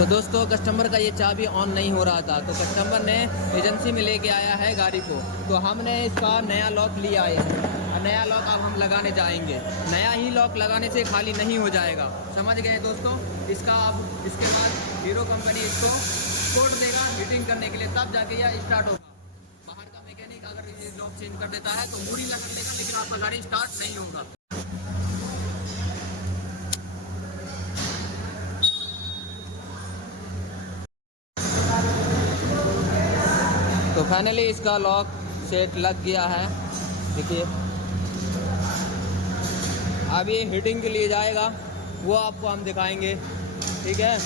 तो दोस्तों कस्टमर का ये चाबी ऑन नहीं हो रहा था, तो कस्टमर ने एजेंसी में लेके आया है गाड़ी को, तो हमने इसका नया लॉक लिया है। नया लॉक अब हम लगाने जाएंगे। नया ही लॉक लगाने से खाली नहीं हो जाएगा, समझ गए दोस्तों। इसका अब इसके बाद हीरो कंपनी इसको कोड देगा फिटिंग करने के लिए, तब जाके यह स्टार्ट होगा। बाहर का मैकेनिक अगर ये लॉक चेंज कर देता है तो मूड़ी लगा लेगा, लेकिन आपका गाड़ी स्टार्ट नहीं होगा। तो फाइनली इसका लॉक सेट लग गया है, देखिए। अब ये हीटिंग के लिए जाएगा, वो आपको हम दिखाएंगे, ठीक है।